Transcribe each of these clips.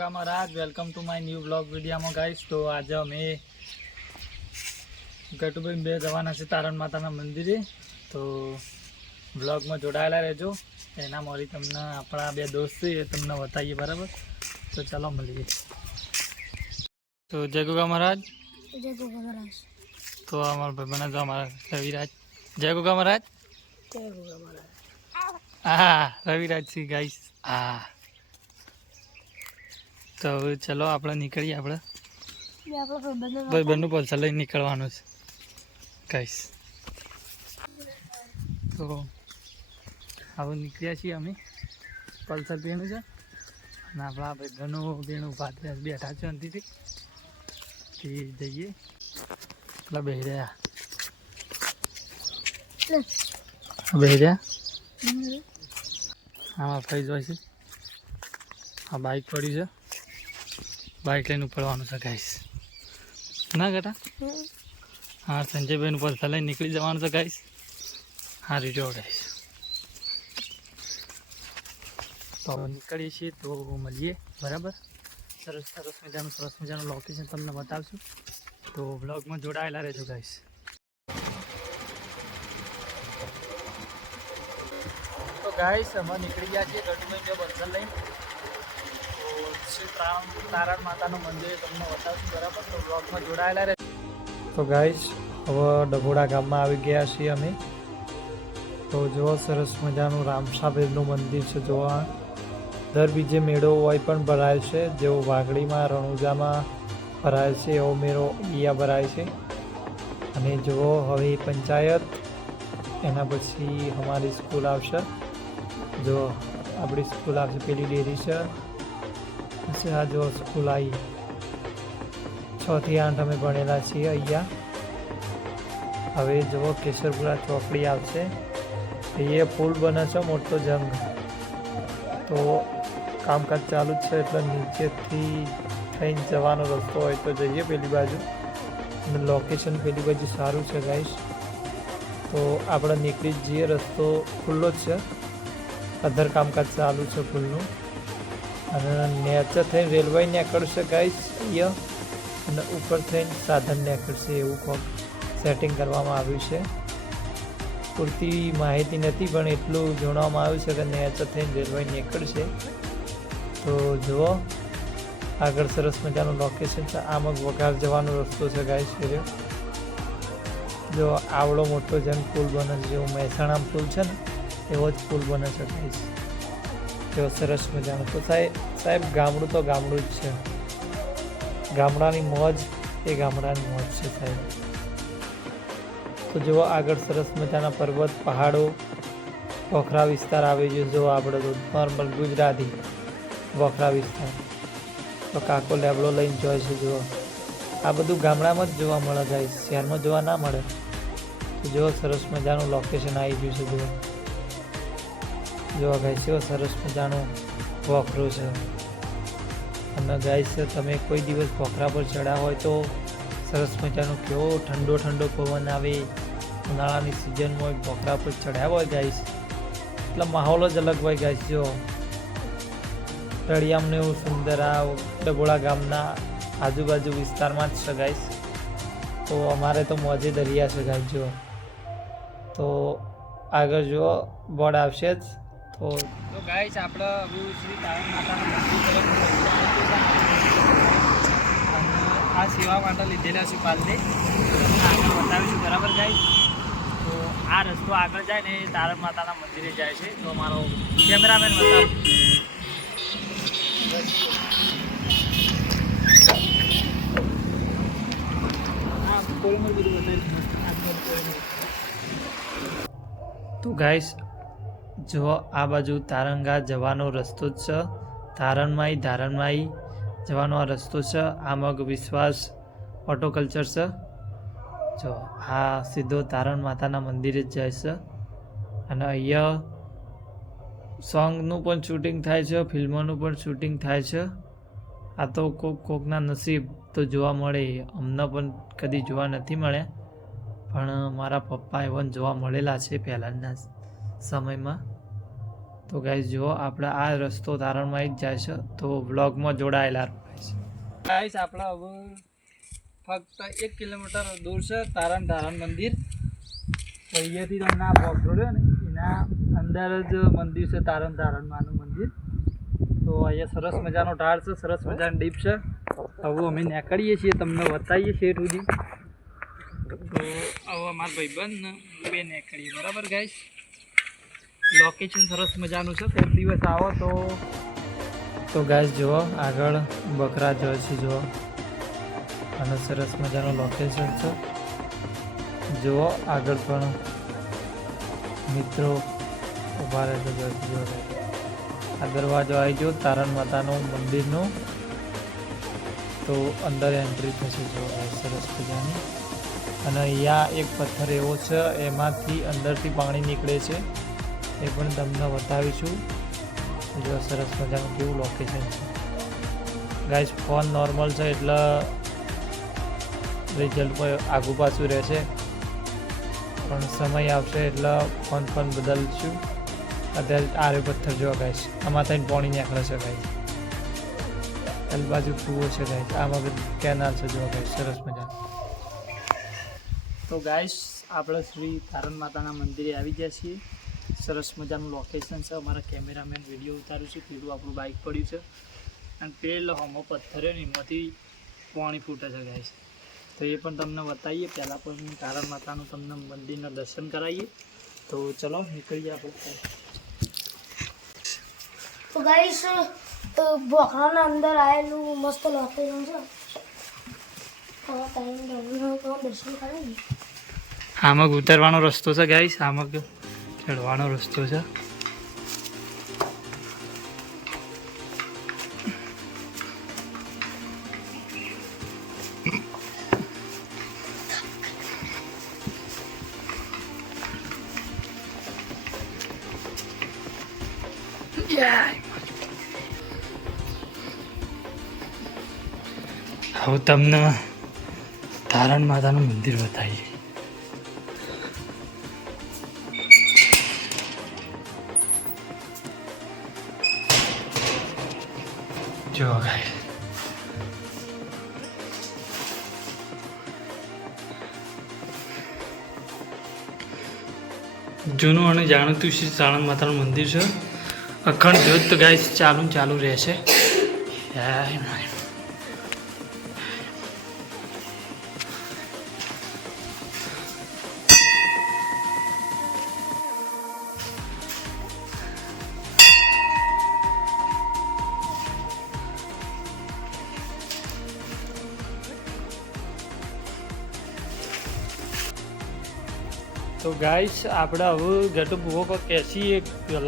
Goga Maharaj, welcome to my new blog વિડીયોમાં guys. તો આજે અમે ગટુભાઈ બે જવાના છે તારણ માતાના મંદિરે. તો બ્લોગમાં જોડાયેલા રહેજો. એના મોરી તમને આપણા બે દોસ્ત છે એ તમને બતાવીએ, બરાબર? તો ચાલો મળીએ. તો જય ગોગા મહારાજ. જય ગોગા મહારાજ. તો અમારા ભાઈ બના જો અમારા રવિરાજ. જય ગોગા મહારાજ. જય ગોગા મહારાજ. હા, રવિરાજ સિંહ ગાઈસ. હા, તો હવે ચલો આપણે નીકળીએ. આપણે ભાઈબંધનું પલ્સર લઈને નીકળવાનું છે ગાઈસ. તો હવે નીકળ્યા છીએ અમે. પલ્સર પીણું છે અને આપણા ભાઈબંધનું પીણું બેઠા છે અંતિથી જઈએ. એટલા બેસી રહ્યા આમાં ફરી જાય છે. આ બાઇક પડી છે, બાઇક લઈને ઉપડવાનું છે ગાઈસ. ના બેટા? હા, સંજયભાઈનું પલ્સર લઈને નીકળી જવાનું છે ગાઈસ. હા, રીડો ગાઈસ. તો નીકળીએ છીએ, તો મળીએ, બરાબર? સરસ મજાનું લોકેશન તમને બતાવશું. તો બ્લોગમાં જોડાયેલા રહેજો ગાઈસ. તો ગાઈસ અમે નીકળી ગયા છીએ ગઢુભાઈ જો પલ્સર લઈને. તો શ્રી તારણ માતાનું મંદિર તમને બતાવશું, બરાબર? તો બ્લોગમાં જોડાયેલા રહે. તો ગાઈસ હવે ડભોડા ગામમાં આવી ગયા છીએ અમે. તો જો સરસ મજાનું રામસાબેરનું મંદિર છે. જોવા દર બીજે મેળો હોય પણ ભરાય છે. જેવો વાઘડીમાં રણુજામાં ભરાય છે એવો મેળો અહીંયા ભરાય છે. અને જુઓ હવે પંચાયત, એના પછી અમારી સ્કૂલ આવશે. જો આપણી સ્કૂલ આવશે, પેલી ડેરી છે. પછી આ જો સ્કૂલ આવી 6 થી 8 અમે ભણેલા છીએ અહીંયા. હવે જુઓ કેશરપુરા ચોકડી આવશે. એ પુલ બને છે મોટો જંગ. તો કામકાજ ચાલુ જ છે એટલે નીચેથી થઈને જવાનો રસ્તો હોય તો જઈએ પેલી બાજુ. અને લોકેશન પેલી બાજુ સારું છે ગાઈસ. તો આપણે નીકળી જ જઈએ. રસ્તો ખુલ્લો જ છે, અધર કામકાજ ચાલુ છે પુલનું. અને નેચર થઈને રેલવે નીકળશે ગાઈસ અહીંયા, અને ઉપર થઈને સાધન નીકળશે. એવું કોક સેટિંગ કરવામાં આવ્યું છે. પૂરતી માહિતી નથી પણ એટલું જણાવવામાં આવ્યું છે કે નેચર થઈને રેલવે નીકળશે. તો જુઓ આગળ સરસ મજાનું લોકેશન છે. આમાં વઘાર જવાનો રસ્તો છે ગાઈસ. ફેર્યો જો આવડો મોટો જંગ પુલ બને છે, જેવો મહેસાણા પુલ છે ને એવો જ પુલ બને છે ગાઈસ. જો સરસ મજાનું. તો સાહેબ ગામડું તો ગામડું જ છે. ગામડાની મોજ એ ગામડાની મોજ છે સાહેબ. તો જુઓ આગળ સરસ મજાના પર્વત, પહાડો, વોખરા વિસ્તાર આવી ગયો. જો આપણે તો નોર્મલ ગુજરાતી વોખરા વિસ્તાર. તો કાકો લેબડો લઈને જોઈ છે. જુઓ આ બધું ગામડામાં જ જોવા મળે ગાઈસ, શહેરમાં જોવા ના મળે. તો જુઓ સરસ મજાનું લોકેશન આવી ગયું છે. જુઓ ગાઈસ એવો સરસ મજાનું વોખરો છે. અને ગાઈસ તમે કોઈ દિવસ વોખરા પર ચડ્યા હોય તો સરસ મજાનો કેવો ઠંડો પવન આવે. ઉનાળાની સિઝનમાં વોખરા પર ચડ્યા હોય ગાઈસ એટલે માહોલ જ અલગ હોય ગાઈસ. જો રળિયામને એવું સુંદર આ ડભોળા ગામના આજુબાજુ વિસ્તારમાં જ છે ગાઈસ. તો અમારે તો મોજે દરિયા છે ગાઈસ. જો તો આગળ જો બોર્ડ આવશે જ. તો ગાઈસ આપણે શ્રી તારણ માતાના મંદિર તરફ અને આ સેવા માટે લીધેલા છે પાલથી આગળ બતાવીશું, બરાબર ગાઈસ? તો આ રસ્તો આગળ જાય ને એ તારણ માતાના મંદિરે જાય છે. તો મારો કેમેરામેન બતાવ. તો ગાઈસ જો આ બાજુ તારંગા જવાનો રસ્તો જ છે. ધારણમાઈ જવાનો આ રસ્તો છે. આ મગ વિશ્વાસ હોર્ટિકલ્ચર છે. જો આ સીધો તારણ માતાના મંદિરે જ જાય છે. અને અહીંયા સોંગનું પણ શૂટિંગ થાય છે, ફિલ્મોનું પણ શૂટિંગ થાય છે. આ તો કોકના નસીબ તો જોવા મળે. અમને પણ કદી જોવા નથી મળ્યા, પણ મારા પપ્પા એવન જોવા મળેલા છે પહેલાંના સમયમાં. તો ગાઈસ જુઓ આપણે આ રસ્તો તારણમાં જ જાય છે, તો વ્લોગમાં જોડાયેલા ગાઈસ. આપણે હવે ફક્ત 1 કિલોમીટર દૂર છે તારણ મંદિર. તો અહીંયાથી તમને આ બોક્સ જોડ્યો ને એના અંદર જ મંદિર છે તારણમાનું મંદિર. તો અહીંયા સરસ મજાનો ઢાળ છે, સરસ મજાની ડીપ છે. હવે અમે નીકળીએ છીએ, તમને બતાવીએ છીએ સુધી. તો હવે અમારા ભાઈબંધ બે નીકળીએ, બરાબર ગાઈસ. લોકેશન સરસ મજાનું છે, એક દિવસ આવો તો ગાઈસ જુઓ આગળ બકરા જોઈ છે, જુઓ અને સરસ મજાનું લોકેશન છે. જુઓ આગળ પણ મિત્રો ઉભા રહે છે. જુઓ આ દરવાજો આવી ગયો તારણ માતાનું મંદિરનું. તો અંદર એન્ટ્રી થશે, જુઓ સરસ મજાની. અને અહીંયા એક પથ્થર એવો છે, એમાંથી અંદરથી પાણી નીકળે છે, એ પણ તમને બતાવીશું. જો સરસ મજાનું કેવું લોકેશન છે ગાઈસ. ફોન નોર્મલ છે એટલે રિઝલ્ટ પર આગુ પાછું રહેશે, પણ સમય આવશે એટલે ફોન બદલશું. અત્યારે આરે પથ્થર જો ગાઈસ, આમાં થઈને પાણી નીકળે છે ગાઈસ. એ બાજુ કૂવો છે ગાઈસ, આમાં કેનાલ છે જો ગાઈસ, સરસ મજાનું. તો ગાઈસ આપણે શ્રી તારણ માતાના મંદિરે આવી ગયા છીએ. સરસ મજાનું લોકેશન છે. અમારા કેમેરામેન વિડીયો ઉતાર્યું છે, પેલું આપણું બાઇક પડ્યું છે અને પેલો હમો પથ્થર એમાંથી પાણી ફૂટે છે ગાઈસ. તો એ પણ તમને બતાવીએ. પહેલાં પણ તારણ માતાનું તમને મંદિરના દર્શન કરાવીએ. તો ચલો નીકળીએ આપણે. તો ગાઈસ બોખરાના અંદર આવેલું મસ્ત લોકેશન છે. દર્શન કરાવીએ. આમાં ઉતરવાનો રસ્તો છે ગાઈસ, આમાં ચડવાનો રસ્તો છે. હવે તમને તારણ માતાનું મંદિર બતાવીએ. જો ગાઈસ જૂનું અને જાણીતું શ્રી તારણ માતાનું મંદિર છે. અખંડ જ્યોત ગાઈસ ચાલુ રહેશે. તો ગાઈસ આપણે હવે ગટુ ભૂવો કોઈ કેસી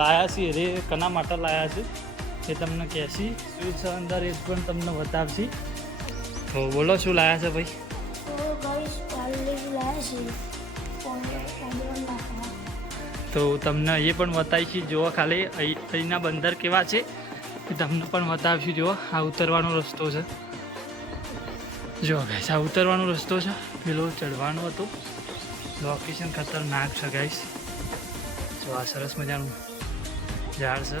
લાયા છીએ, રે કના માટે લાયા છે એ તમને કહેશી. શું છે અંદર એ પણ તમને બતાવશી. તો બોલો શું લાયા છે ભાઈ? તો ગાઈસ પાર્લેજી લાયા છે, તો તમને એ પણ બતાવીશી. જુઓ ખાલી અહીંના બંદર કેવા છે એ તમને પણ બતાવશું. જુઓ આ ઉતરવાનો રસ્તો છે. જુઓ ગાઈસ આ ઉતરવાનો રસ્તો છે, પેલો ચડવાનો હતો. લોકેશન ખતરનાક છે ગાઈસ. જો આ સરસ મજાનું ઝાડ છે.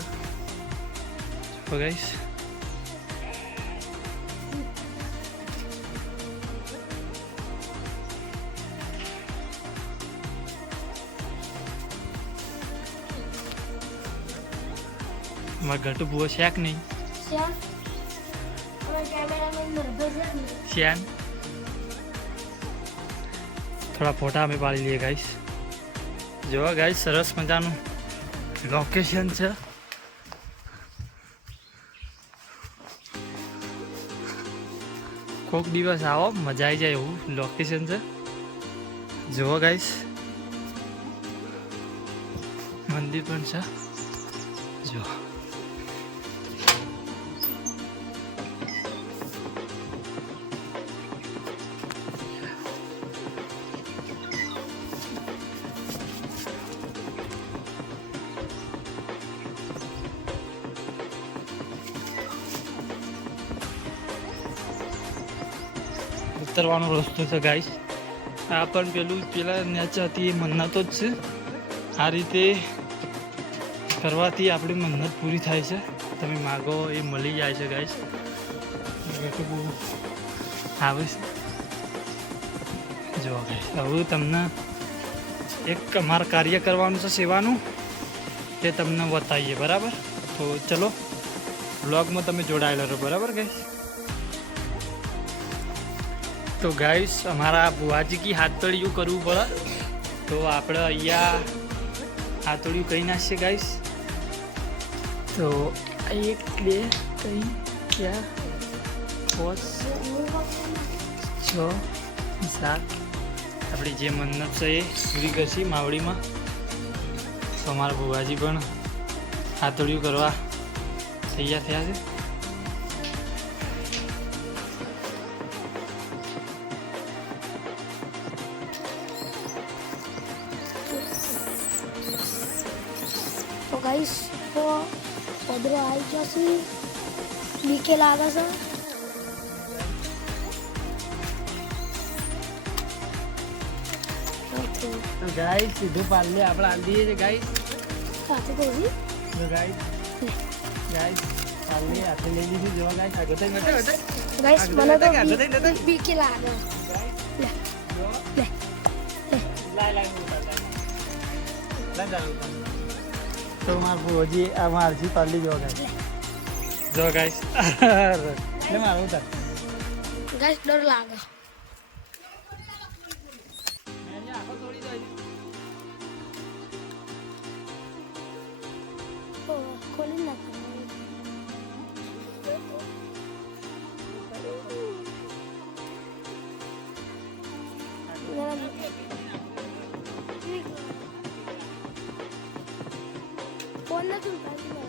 જો ગાઈસ અમારા ઘટુ ભૂવો શેક નહીં શ્યાન. થોડા ફોટા અમે પાડી લઈએ ગાઈસ. જોવા ગાઈસ સરસ મજાનું લોકેશન છે. કોઈક દિવસ આવો, મજા આવી જાય એવું લોકેશન છે. જુઓ ગાઈસ મંદિર પણ છે. જો ઉતરવાનો રસ્તો છે ગાઈસ. આ પણ પેલા નેચા હતી એ મન્નતો જ છે. આ રીતે કરવાથી આપણી મહેનત પૂરી થાય છે. તમે માગો એ મળી જાય છે ગાઈસ. એટલું બહુ આવે છે. જો ગાઈસ હવે તમને એક અમારું કાર્ય કરવાનું છે સેવાનું, તે તમને બતાવીએ. બરાબર, તો ચલો બ્લોગમાં તમે જોડાયેલા રહો. બરાબર ગાઈસ. તો ગાઈસ અમારા બુઆજી કી હાથતળિયું કરવું પડે, તો આપણે અહીંયા હાથોડિયું કહી નાખીએ ગાઈસ. તો 1 2 3 4 5 6 7 આપણી જે મન્નત છે એ પૂરી કરશી માવડીમાં. તો અમારા બુવાજી પણ હાથોડિયું કરવા તૈયાર થયા છે. તો ગાઈસ તો પદરો આવી જશે, બીકે લાગે છે. તો ગાઈસ સીધું પાલે આપણે આલી દઈએ છીએ ગાઈસ. સાથે તો બી તો ગાઈસ પાલે હાથે લઈ લીધી. જો ગાઈસ આગળ થઈ બેઠે ગાઈસ મને તો બીકે લાગે. લે લે તો મારું હજી આ મારથી પાલી જો ગાઈસ. જો ગાઈસ લે મારું ઉતાર. ગાઈસ ડર લાગે. ખોલી નાખ. ફોન નથી ઉપાડતી.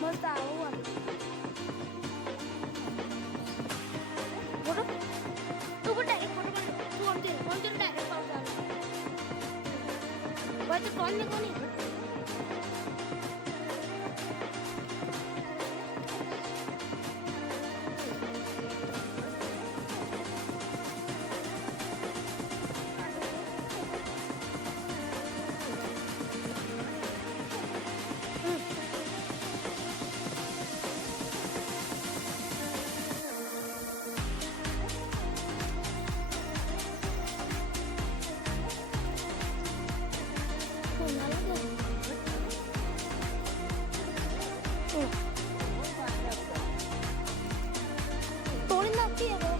મસ્ત આવું ફોટો તું ડાયરેક્ટ ફોટો ફોન ડાયરેક્ટ પાઉસ આવે. ભાઈ તો ફોન ને કોની તોડી નાખતી હવે.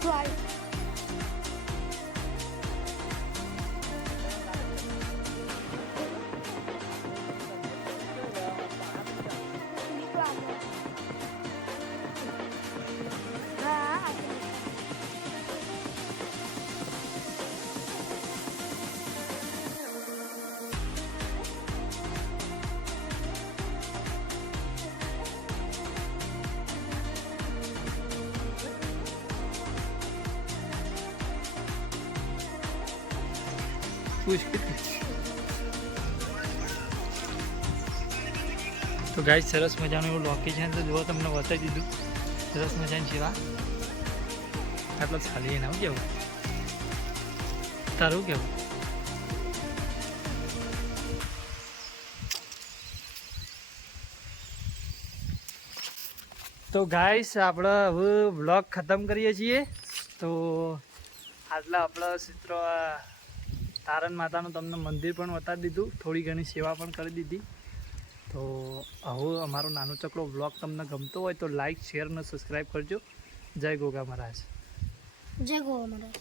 ટ્રાય તો ગાઈસ સરસ મજાનું એવું લોકેશન તો જોવા તમને બતાવી દીધું. સરસ મજાની સેવા. આટલો ખાલી એને આવું કેવું તારું કેવું? તો ગાઈસ આપણે હવે બ્લોગ ખતમ કરીએ છીએ. તો આટલા આપણા ચિત્ર તારણ માતાનું તમને મંદિર પણ બતાવી દીધું, થોડી ઘણી સેવા પણ કરી દીધી. તો હવે અમારો નાનો ચકડો બ્લોગ તમને ગમતો હોય તો લાઈક શેર અને સબસ્ક્રાઈબ કરજો. જય ગોગા મહારાજ. જય ગોગા મહારાજ.